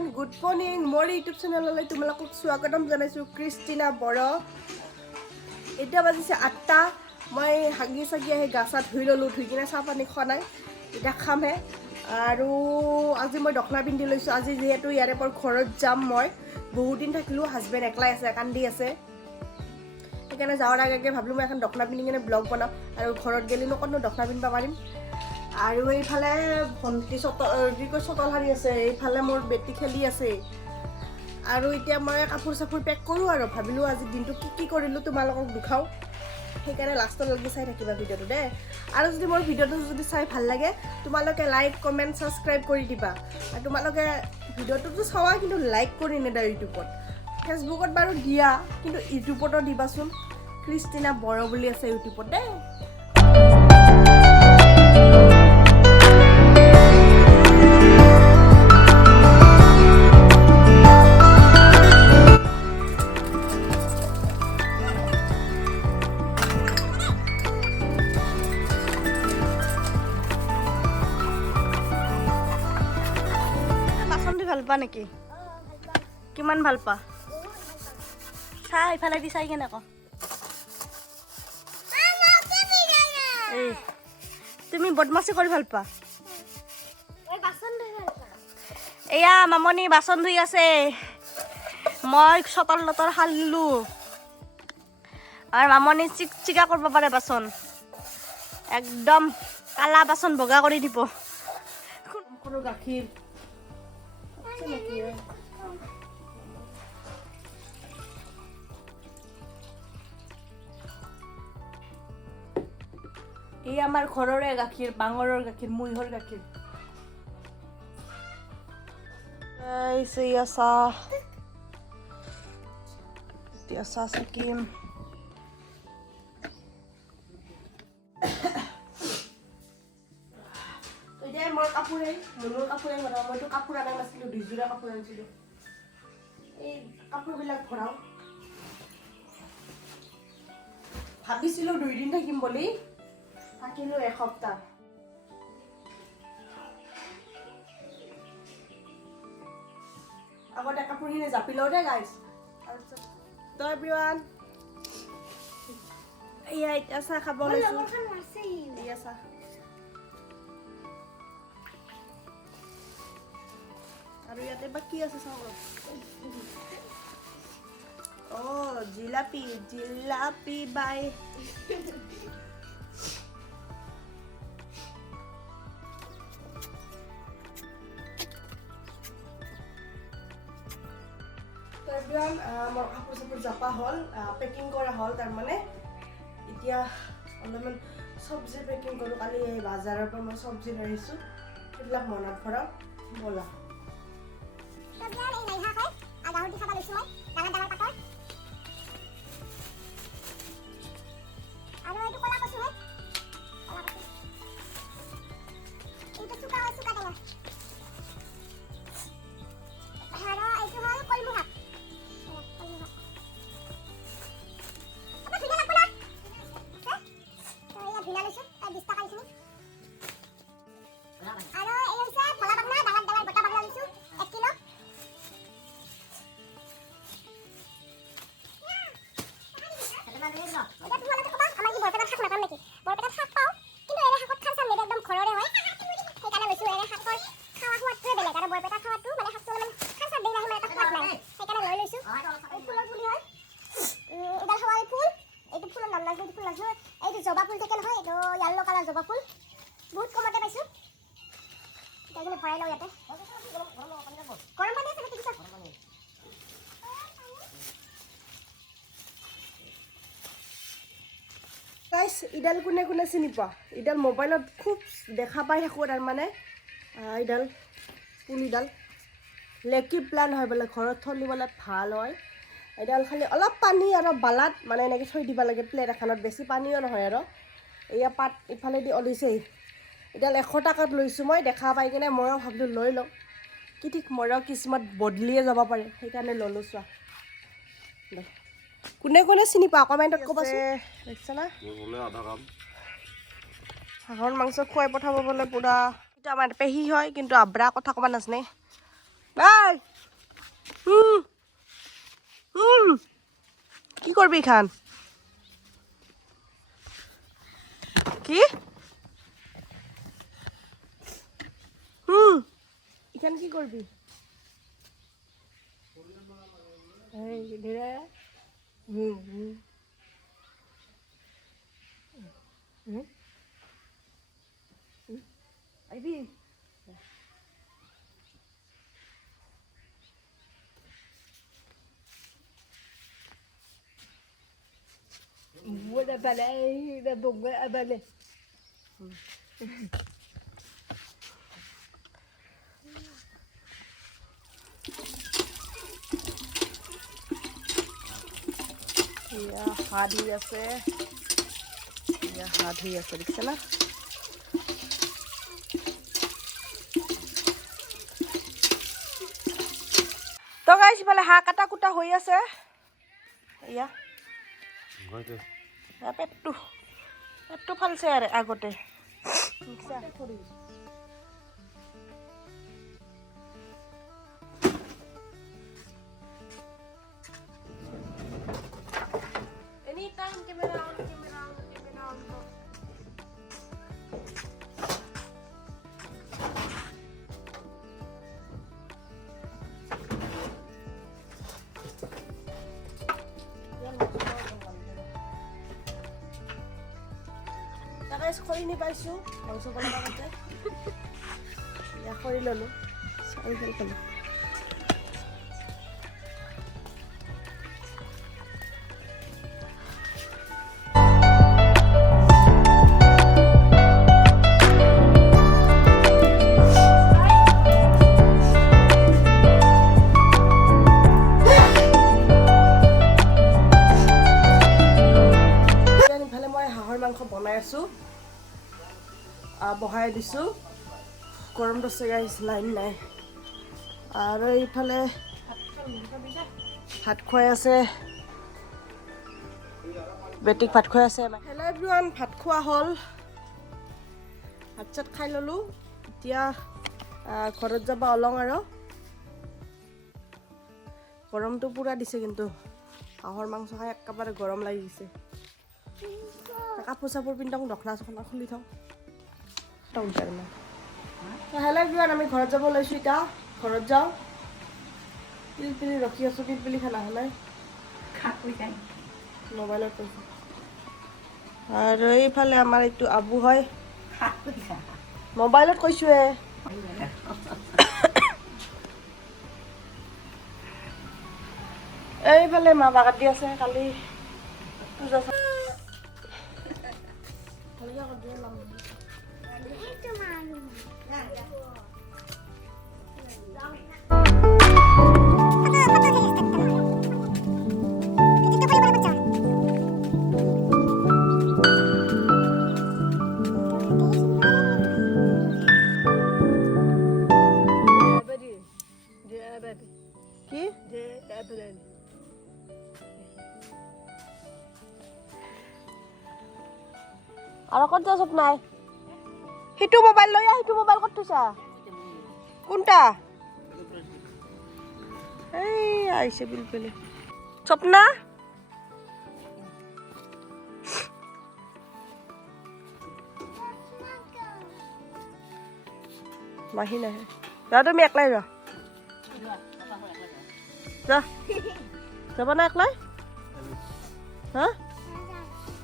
Everyone good morning মোৰ YouTube চেনেললৈ তোমালোকক স্বাগতম জনাইছোঁ ক্ৰিষ্টিনা বড়ো এতিয়া বাজিছে 8টা মই হাগি চাগি আহি গা চা ধুই ল'লোঁ ধুই কিনে চাহ পানী খোৱা নাই এতিয়া খামহে আৰু আজি মই দখনা পিন্ধি লৈছোঁ আজি যিহেতু ইয়াৰে পৰা ঘৰত যাম মই বহুত দিন থাকিলোঁ হাজবেণ্ড একলাই আছে কান্দি আছে সেইকাৰণে যাৱাৰ আগে ভাবিলোঁ মই এখন দখনা পিন্ধি কিনে ব্লগ বনাওঁ আৰু ঘৰত গ'লেনো ক'তনো দখনা পিন্ধিব পাৰিম আৰু এইফালে ভণ্টি চটল হাৰি আছে এইফালে মোৰ বেটি খেলি আছে আৰু এতিয়া মই কাপোৰ চাপোৰ পেক কৰোঁ আৰু ভাবিলোঁ আজি দিনটো কি কৰিলোঁ তোমালোকক দেখাওঁ সেইকাৰণে লাষ্টলৈকে চাই থাকিবা ভিডিঅ'টো দেই আৰু যদি মোৰ ভিডিঅ'টো যদি চাই ভাল লাগে তোমালোকে লাইক কমেণ্ট ছাবস্ক্ৰাইব কৰি দিবা আৰু তোমালোকে ভিডিঅ'টোতো চাৱা কিন্তু লাইক কৰি নেদা ইউটিউবত ফেচবুকত বাৰু দিয়া কিন্তু ইউটিউবতো দিবাচোন ক্ৰিষ্টিনা বড়ো বুলি আছে ইউটিউবত দেই ভাল পা নেকি কিমান ভাল পা চাই ইফালে দি চাই কেনে আকৌ তুমি বদমাছি কৰি ভাল পা এয়া মামনি বাচন ধুই আছে মই চটল লটৰ হালিলোঁ আৰু মামনি চিকা কৰিব পাৰে বাচন একদম কালা বাচন বগা কৰি দিব গাখীৰ এই আমাৰ ঘৰৰে গাখীৰ বাঙৰৰ গাখীৰ মুইহৰ গাখীৰ চাহ চাকিম মোৰ কাপোৰে মনৰ কাপোৰে ভৰাওঁ মইতো কাপোৰ আনা নাছিলোঁ দুযোৰা কাপোৰ আনিছিলোঁ এই কাপোৰবিলাক ভৰাওঁ ভাবিছিলোঁ 2 দিন থাকিম বুলি থাকিলোঁ এসপ্তাহ আগতে কাপোৰখিনি জাপি লওঁ দেই গাইছ তাৰপিছত তো এভৰিৱান এয়া এতিয়া চাহ খাব লৈছোঁ এয়া চাহ আৰু ইয়াতে বা কি আছে চাওঁ জিলাপি জিলাপি বাই মোৰ কাপোৰ চাপোৰ জাপা হ'ল পেকিং কৰা হ'ল তাৰমানে এতিয়া অলপমান চব্জি পেকিং কৰোঁ কালি এই বজাৰৰ পৰা মই চব্জি লৈ আহিছোঁ সেইবিলাক মনত ভৰাওঁ ব'লা জবা ফুল থাকে নহয় এইটো য়েল্লো কালাৰ জবা ফুল বহুত কমতে পাইছোঁ এতিয়া ভৰাই লওঁ ইয়াতে গৰম পানী আছে নেকি গাইছ ইডাল কোনে কোনে চিনি পোৱা ইডাল মোবাইলত খুব দেখা পাই থাকোঁ তাৰমানে ইডাল পুলিডাল লেকি প্লান হয় বোলে ঘৰত থলিবলৈ ভাল হয় এডাল খালি অলপ পানী আৰু বালাত মানে এনেকৈ থৈ দিব লাগে প্লেট এখনত বেছি পানীও নহয় আৰু এয়া পাত ইফালেদি ওলাইছেই এডাল 100 টকাত লৈছোঁ মই দেখা পাই কিনে ময়ো ভাবিলোঁ লৈ লওঁ কি ঠিক ময়ো কিছুমান বদলিয়ে যাব পাৰে সেইকাৰণে ল'লোঁ চোৱা কোনে কোনে চিনি পোৱা কমেণ্টত ক'বাচোন দেখিছা না হাঁহৰ মাংস খুৱাই পঠাব বোলে পুৰা এইটো আমাৰ পেহী হয় কিন্তু আব্ৰা কথা ক'ব নাজানে কৰবি খান কি ইখান কি কৰবি এই ধীৰে আহিবি Buat apa lagi? Dah buat apa lagi? Ya, hard hui ase. Ya, hard hui ase, dekhse na? To guys, ifale ha kata kuta hoi ase. Ya. পেটটো ফালছে আৰু আগতে এনি টাইম কেমেৰা অন খৰি নি পাইছোঁ মাংস বনাব কাৰণে ইয়া খৰি ল'লোঁ চাউল খাই খালোঁ ইফালে মই হাঁহৰ মাংস বনাই আছোঁ বহাই দিছোঁ গৰম আছে গাইছ লাইন নাই আৰু এইফালে ভাত খুৱাই আছে বেটিক ভাত খুৱাই আছে হেল্ল' এভৰিৱান ভাত খোৱা হ'ল ভাত চাত খাই ল'লোঁ এতিয়া ঘৰত যাব অলং আৰু গৰমটো পূৰা দিছে কিন্তু হাঁহৰ মাংস খাই একেবাৰে গৰম লাগি গৈছে কাপোৰ চাপোৰ পিন্ধি দখনা চখনা খুলি থওঁ হেল্ল' এভৰিৱান আমি ঘৰত যাব লৈছোঁ এতিয়া ঘৰত যাওঁ পিলপিলি ৰখি আছোঁ পিলপিলি খানা হ'লে মোবাইলত কৈছোঁ আৰু এইফালে আমাৰ এইটো আবু হয় মোবাইলত কৈছোঁহে এইফালে মা বাগাত দি আছে কালি পূজা কি আৰু ক'ত যোৱা চব নাই সেইটো মোবাইল লৈ সেইটো মোবাইল ক'ত থৈছা কোনটা এই আহিছে বিলপিলি স্বপ্না মাহী নাহে যা তুমি একলাই যোৱা যা যাবা না একলাই হা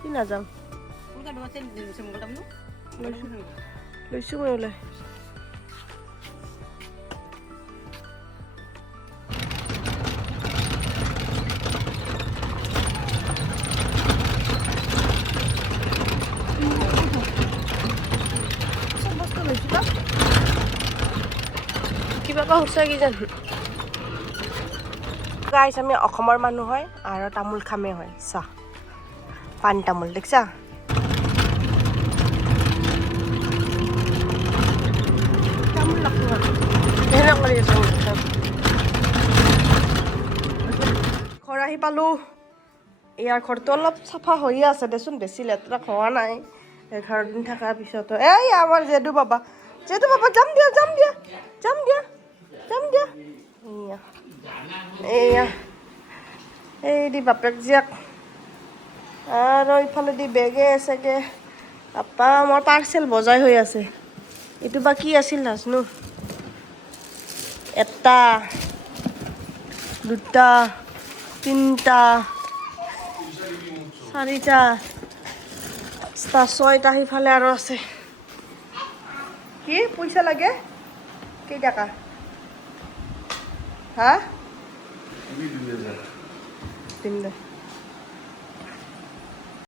কি নাযাম লৈছোঁ মই ওলাই কিবা হৈছে কি জানো গাইছ আমি অসমৰ মানুহ হয় আৰু তামোল খামে হয় চাহ পাণ তামোল দেখিছা তামোল ঘৰ আহি পালোঁ ইয়াৰ ঘৰটো অলপ চাফা হৈয়ে আছে দেচোন বেছি লেতেৰা হোৱা নাই 11 দিন থকাৰ পিছতো এই আমাৰ জেদু বাবা যাম দিয়া এয়া এই দি বাপেক জীয়েক আৰু ইফালেদি বেগে আছেগে আপা মোৰ পাৰ্চেল বজাই হৈ আছে এইটো বা কি আছিল নাজনো এটা দুটা তিনিটা চাৰিটা পাঁচটা ছয়টা সিফালে আৰু আছে কি পইচা লাগে কেইটকা হা 2000 দিম দে